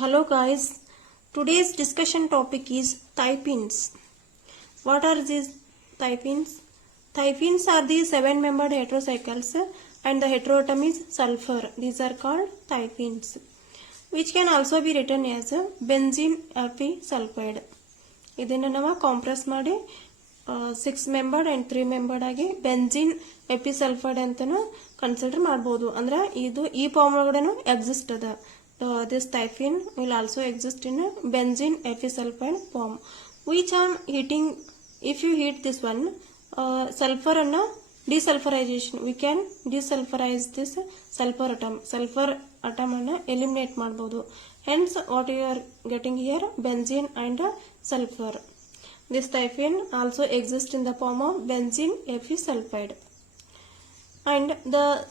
Hello guys, today's discussion topic is thiophene. What are these thiophene? Thiophene are the 7-membered heterocycles and the heteroatom is sulfur. These are called thiophene, which can also be written as benzene episulfide. ಇದನ್ನು ನಾವು compress ಮಾಡಿ 6-membered and 3-membered ಆಗಿ benzene ಎಪಿಸಲ್ಫೈಡ್ ಅಂತಾನು consider ಮಾಡಬಹುದು. ಅಂದ್ರೆ ಇದು ಈ form ಒಳಗಡೆನು exist ಅದ. This thiophene will also exist in a benzene episulfide form, which on heating, if you heat this one, sulfur and desulfurization, we can desulfurize this sulfur atom and eliminate ಮಾಡಬಹುದು. Hence what you are getting here, benzene and sulfur. This thiophene also exists in the form of benzene episulfide. And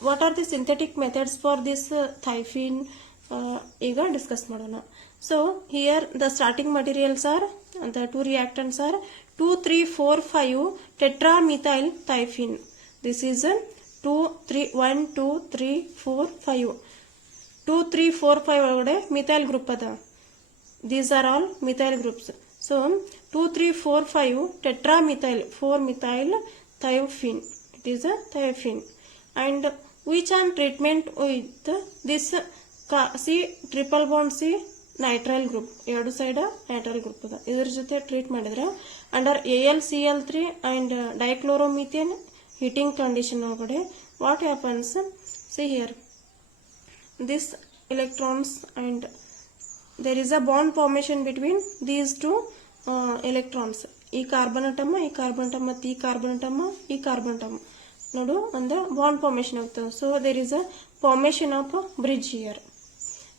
what are the synthetic methods for this thiophene? ಈಗ discuss ಮಾಡೋಣ. So here the starting materials R, the two reactants are 2, 3, 4, 5 tetramethyl thiophene. This is 2, 3, 1, 2, 3, 4, 5. 2, 3, 4, 5 ಒಳಗಡೆ methyl group ಅದ. These are all methyl groups. So 2, 3, 4, 5 tetramethyl 4-methyl thiophene. It is a thiophene. And which on treatment with this C triple bond C nitrile group, ಎರಡು side nitrile group ಅದ. ಇದ್ರ ಜೊತೆ treat ಮಾಡಿದ್ರೆ under AlCl3 and dichloromethane heating condition ಒಳಗಡೆ what happens, see here this electrons and there is a bond formation between these two electrons. ಈ carbon atom ಮತ್ತು ಈ carbon atom ನೋಡು ಒಂದು ಬಾಂಡ್ ಫಾರ್ಮೇಶನ್ ಆಗ್ತದೆ. So there is a formation of a bridge here.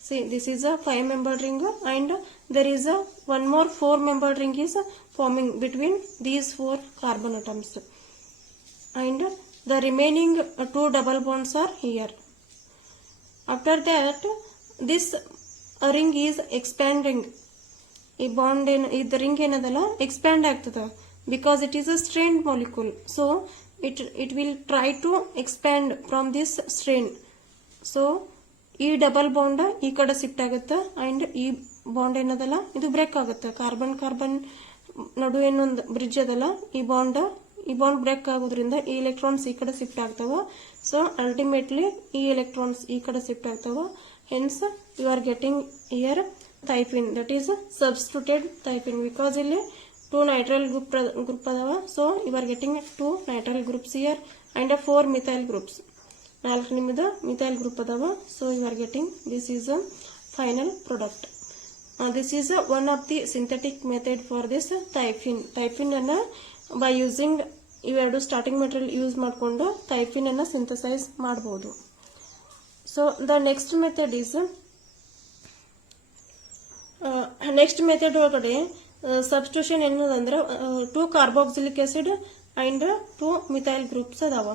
See, this is a 5-membered ring and there is a one more 4-membered ring is forming between these 4 carbon atoms, and the remaining 2 double bonds are here. After that, this ring is expanding. ಈ bond ಇದು ring ಏನದಲ್ಲ expand ಆಗ್ತದ, because it is a strained molecule. So it will try to expand from this strain. So ಈ double bond ಈ ಕಡೆ shift ಆಗುತ್ತೆ and ಈ bond ಏನದಲ್ಲ ಇದು ಬ್ರೇಕ್ ಆಗುತ್ತೆ. ಕಾರ್ಬನ್ ನಡು ಏನೊಂದು ಬ್ರಿಡ್ಜ್ ಅದಲ್ಲ, ಈ ಬಾಂಡ್ ಬ್ರೇಕ್ ಆಗೋದ್ರಿಂದ ಈ ಎಲೆಕ್ಟ್ರಾನ್ಸ್ ಈ ಕಡೆ ಶಿಫ್ಟ್ ಆಗ್ತಾವ. ಸೊ ಅಲ್ಟಿಮೇಟ್ಲಿ ಈ ಎಲೆಕ್ಟ್ರಾನ್ಸ್ ಈ ಕಡೆ ಶಿಫ್ಟ್ ಆಗ್ತಾವ. Hence you are getting here thiophene, that is substituted thiophene, because ಇಲ್ಲಿ 2 ನೈಟ್ರೈಲ್ ಗ್ರೂಪ್ ಅದಾವ. So you are getting 2 nitrile groups here and 4 methyl groups. 4 ನಿಮ್ಮದ ಮಿಥೈಲ್ ಗ್ರೂಪ್ ಅದಾವ. So you are getting this is a final product. This is one of the synthetic method for this thiophene ಅನ್ನ by using ಇವೆರಡು starting material use ಮಾಡಿಕೊಂಡು thiophene ಅನ್ನ synthesise ಮಾಡಬಹುದು. So the next method is, next method ಒಳಗಡೆ substitution ಏನದಂದ್ರೆ 2 carboxylic acid and 2 methyl groups ಅದಾವ.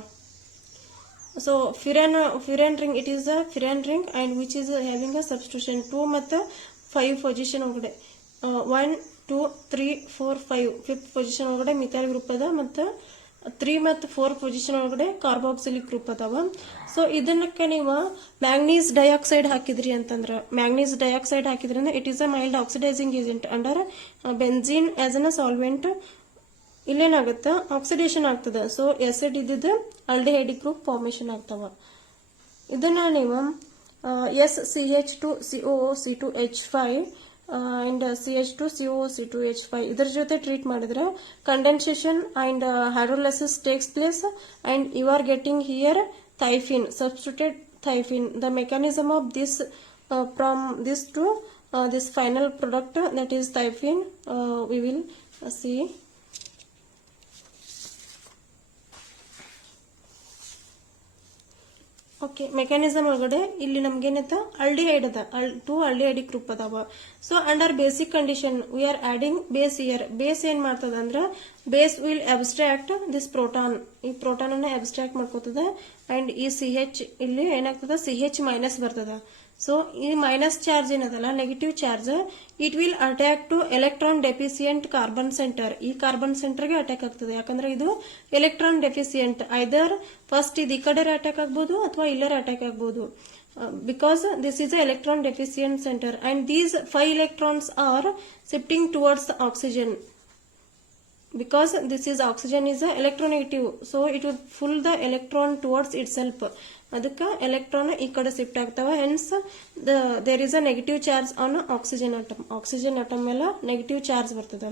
So furan ring, it is a furan ring and which is having a substitution 2 ಮತ್ತು 5 position ಒಳಗಡೆ 1, 2, 3, 4, 5 5th position ಒಳಗಡೆ methyl group ಅದ ಮತ್ತು 3 ಮತ್ತು 4 position ಒಳಗಡೆ ಕಾರ್ಬಾಕ್ಸಿಲಿಕ್ ಗ್ರೂಪ್ ಅದಾವ. ಸೊ ಇದನ್ನಕ್ಕೆ ನೀವು ಮ್ಯಾಂಗ್ನೀಸ್ ಡೈಆಕ್ಸೈಡ್ ಹಾಕಿದ್ರಿ ಅಂತಂದ್ರೆ, it is a mild oxidising agent under benzene as an solvent. ಇಲ್ಲೇನಾಗುತ್ತೆ, ಆಕ್ಸಿಡೇಷನ್ ಆಗ್ತದೆ. ಸೊ ಆಸಿಡ್ ಇದ್ದಿದ್ದು ಆಲ್ಡಿಹೈಡಿಕ್ ಗ್ರೂಪ್ ಫಾರ್ಮೇಶನ್ ಆಗ್ತಾವ. ಇದನ್ನ ನೀವು SCH2COOC2H5 ಅಂಡ್ CH2COOC2H5 ಇದರ ಜೊತೆ ಟ್ರೀಟ್ ಮಾಡಿದ್ರೆ condensation and hydrolysis takes place and you are getting here thiophene, substituted thiophene. The mechanism of this from this to this final product, that is thiophene, we will see. Okay, mechanism ಒಳಗಡೆ ಇಲ್ಲಿ ನಮ್ಗೇನೈತ aldehyde ಅದ, 2 aldehydic group ಅದಾವ. So under basic condition we are adding base here. Base ಏನ್ ಮಾಡ್ತದ ಅಂದ್ರ, base will abstract this proton, ಈ proton ಅನ್ನ ಅಬ್ಸ್ಟ್ರಾಕ್ಟ್ ಮಾಡ್ಕೋತದ ಅಂಡ್ ಈ CH ಇಲ್ಲಿ ಏನಾಗ್ತದ, CH ಮೈನಸ್ ಬರ್ತದ. ಸೊ ಈ ಮೈನಸ್ ಚಾರ್ಜ್ ಏನದಲ್ಲ, negative charge, it will attack to electron deficient carbon centre. ಈ ಕಾರ್ಬನ್ ಸೆಂಟರ್ಗೆ ಅಟ್ಯಾಕ್ ಆಗ್ತದೆ, ಯಾಕಂದ್ರೆ ಇದು ಎಲೆಕ್ಟ್ರಾನ್ ಡೆಫಿಸಿಯೆಂಟ್. ಐದರ್ ಫಸ್ಟ್ ಇದು ಈ ಕಡೆ ಅಟ್ಯಾಕ್ ಆಗ್ಬೋದು ಅಥವಾ ಇಲ್ಲರ ಅಟ್ಯಾಕ್ ಆಗ್ಬೋದು. because this is a electron deficient center and these 5 electrons are shifting towards the oxygen. Because this is oxygen is a electronegative, so it would pull the electron towards itself. ಅದಕ್ಕೆ electron ಈ ಕಡೆ shift ಆಗ್ತಾವ. hence there is a negative charge on oxygen atom. oxygen atom ಮೇಲೆ negative charge ಬರ್ತದೆ.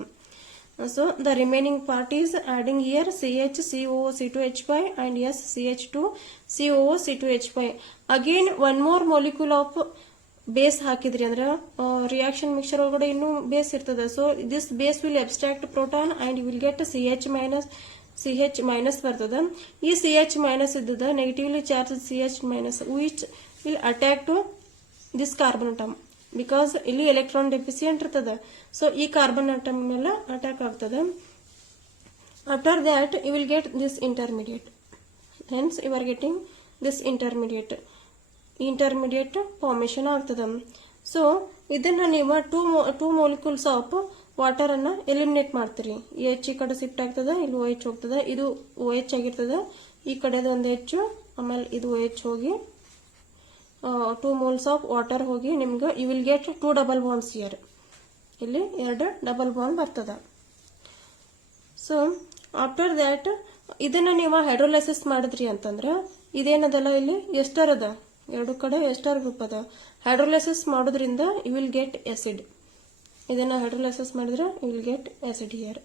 So the remaining part is adding here CH COO C2H5 and S CH2 COO C2H5. Again one more molecule of base ಹಾಕಿದ್ರಿ ಅಂದ್ರೆ reaction mixture ಒಳಗಡೆ ಇನ್ನೂ base ಇರ್ತದೆ. So this base will abstract proton and you will get CH minus ಬರ್ತದೆ. ಈ CH minus ಇದ್ದದ negatively charge CH minus which will attack to this carbon atom because ಇಲ್ಲಿ electron deficient ಇರ್ತದೆ. So ಈ carbon atom ಮೇಲೆ attack ಆಗ್ತದೆ. After that you will get this intermediate. Hence you are getting this intermediate formation ಆಗ್ತದೆ. So ಇದನ್ನ ನೀವು two molecules of water ಅನ್ನ eliminate ಮಾಡ್ತೀರಿ. H ಈ ಕಡೆ ಶಿಫ್ಟ್ ಆಗ್ತದೆ, ಇಲ್ಲಿ OH ಹೋಗ್ತದೆ, ಇದು OH ಆಗಿರ್ತದೆ, ಈ ಕಡೆದು ಒಂದು H, ಆಮೇಲೆ ಇದು OH ಹೋಗಿ 2 moles ಆಫ್ ವಾಟರ್ ಹೋಗಿ ನಿಮ್ಗೆ you will get 2 double bonds here. ಇಲ್ಲಿ 2 ಡಬಲ್ ಬಾಂಡ್ ಬರ್ತದೆ. ಸೊ ಆಫ್ಟರ್ ದ್ಯಾಟ್ ಇದನ್ನ ನೀವು ಹೈಡ್ರೋಲೈಸಿಸ್ ಮಾಡಿದ್ರಿ ಅಂತಂದ್ರೆ ಇದೇನದಲ್ಲ ಇಲ್ಲಿ ಎಸ್ಟರ್ ಅದ, ಎರಡು ಕಡೆ ಎಸ್ಟರ್ ಗ್ರೂಪ್ ಅದ. ಹೈಡ್ರೋಲೈಸಿಸ್ ಮಾಡೋದ್ರಿಂದ ಯು ವಿಲ್ ಗೆಟ್ ಆಸಿಡ್. ಇದನ್ನ ಹೈಡ್ರೋಲೈಸಿಸ್ ಮಾಡಿದ್ರೆ you will get acid here.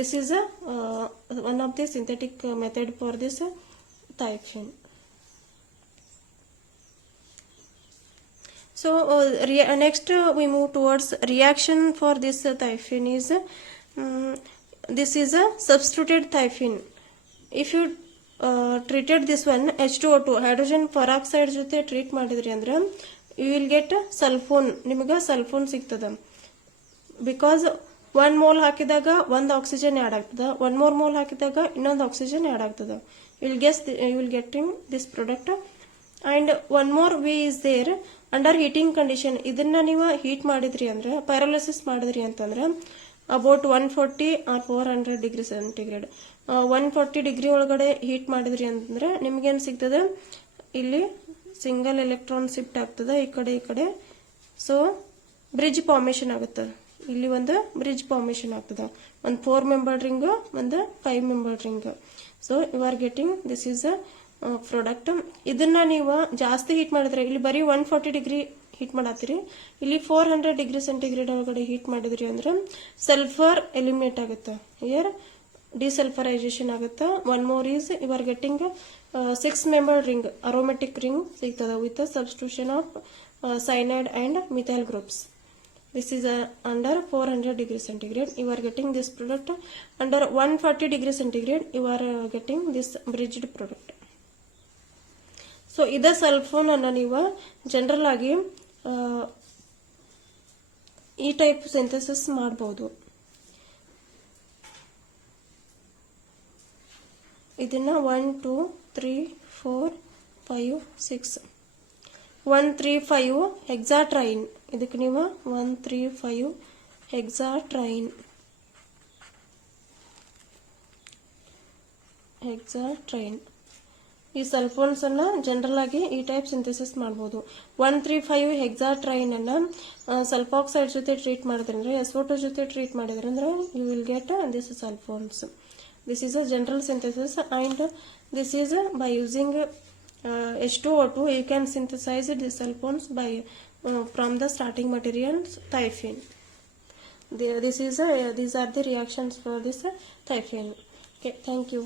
This is one of the synthetic method for this thiophin. So next we move towards reaction for this thiophin is this is a substituted thiophin. If you treated this one H2O2 hydrogen peroxide ಜೊತೆ treat ಮಾಡಿದ್ರಿ ಅಂದ್ರೆ you will get ಸಲ್ಫೋನ್. ನಿಮಗೆ ಸಲ್ಫೋನ್ ಸಿಗ್ತದೆ. Because 1 mole ಹಾಕಿದಾಗ ಒಂದು oxygen add ಆಗ್ತದೆ, 1 more mole ಹಾಕಿದಾಗ ಇನ್ನೊಂದು ಆಕ್ಸಿಜನ್ ಆಡ್ ಆಗ್ತದೆ. you will getting this product. and one more way is there, under heating condition ಇದನ್ನ ನೀವು ಹೀಟ್ ಮಾಡಿದ್ರಿ ಅಂದ್ರೆ ಪೈರೋಲಿಸಿಸ್ ಮಾಡಿದ್ರಿ ಅಂತಂದ್ರೆ about 140 or 400 degree centigrade 140 degree ಒಳಗಡೆ ಹೀಟ್ ಮಾಡಿದ್ರಿ ಅಂತಂದ್ರೆ ನಿಮ್ಗೇನ್ ಸಿಗ್ತದೆ, ಇಲ್ಲಿ ಸಿಂಗಲ್ ಎಲೆಕ್ಟ್ರಾನ್ ಶಿಫ್ಟ್ ಆಗ್ತದೆ ಈ ಕಡೆ. ಸೊ ಬ್ರಿಡ್ಜ್ ಫಾರ್ಮೇಶನ್ ಆಗುತ್ತೆ. ಇಲ್ಲಿ ಒಂದು ಬ್ರಿಡ್ಜ್ ಫಾರ್ಮೇಶನ್ ಆಗ್ತದೆ, ಒಂದು 4 membered ರಿಂಗ್, ಒಂದು 5 membered ring. So you are getting this is a product. ಇದನ್ನ ನೀವು ಜಾಸ್ತಿ ಹೀಟ್ ಮಾಡಿದ್ರೆ ಇಲ್ಲಿ ಬರೀ 140 ಡಿಗ್ರಿ ಹೀಟ್ ಮಾಡತ್ತೀರಿ, ಇಲ್ಲಿ 400 ಡಿಗ್ರಿ ಸೆಂಟಿಗ್ರೇಡ್ ಒಳಗಡೆ ಹೀಟ್ ಮಾಡಿದ್ರಿ ಅಂದ್ರೆ ಸಲ್ಫರ್ ಎಲಿಮಿನೇಟ್ ಆಗುತ್ತೆ. ಹಿಯರ್ ಡಿಸಲ್ಫರೈಸೇಷನ್ ಆಗುತ್ತೆ. One more is you are getting 6 membered ring, aromatic ring ಸಿಗ್ತದೆ with substitution of cyanide and methyl groups. This is under 400 degree centigrade. You are getting this product. Under 140 degree centigrade, you are getting this bridged product. So, ida sulfone anna ನೀವು general ಆಗಿ ಈ type synthesis ಮಾಡಬಹುದು. ಇದನ್ನ 1 2 3 4 5 6 135 ಹೆಕ್ಸಾಟ್ರೈನ್. ಇದಕ್ಕೆ ನೀವು 135 ಹೆಕ್ಸಾಟ್ರೈನ್ ಈ ಸಲ್ಫೋನ್ಸ್ ಅನ್ನ general ಆಗಿ ಈ ಟೈಪ್ ಸಿಂಥೆಸಿಸ್ ಮಾಡಬಹುದು. 135 ಹೆಕ್ಸಾಟ್ರೈನ್ ಅನ್ನ ಸಲ್ಫಾಕ್ಸೈಡ್ ಜೊತೆ ಟ್ರೀಟ್ ಮಾಡಿದ್ರೆ, SO2 ಜೊತೆ ಟ್ರೀಟ್ ಮಾಡಿದ್ರೆ ಅಂದ್ರೆ you will get this sulfones. This is a general synthesis and this is by using H2O2 you can synthesize the sulfones by from the starting materials thiophin. These are the reactions for this thiophin. Okay, thank you.